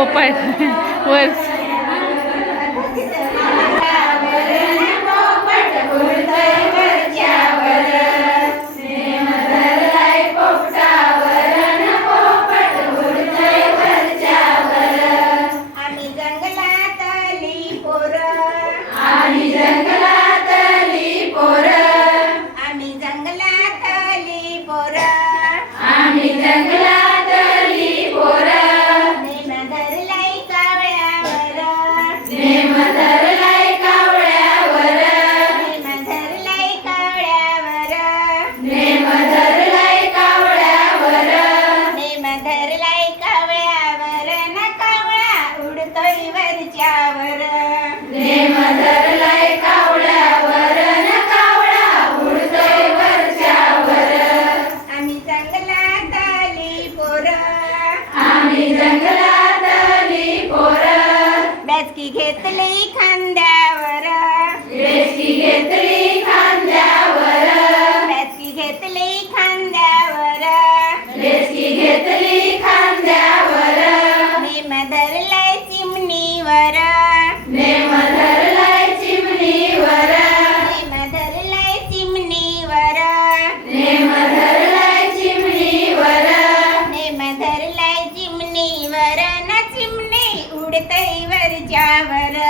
पोपट वर घेतली खांद्यावर, बेचकी घेतली खांद्यावर, बेचकी घेतली खांद्यावर, बेचकी घेतली खांद्यावर, name धरलाय चिमणीवर, name धरलाय चिमणीवर, name धरलाय चिमणीवर, name धरलाय चिमणीवर, name धरलाय चिमणीवर, न चिमणी उडतई वरच्यावर.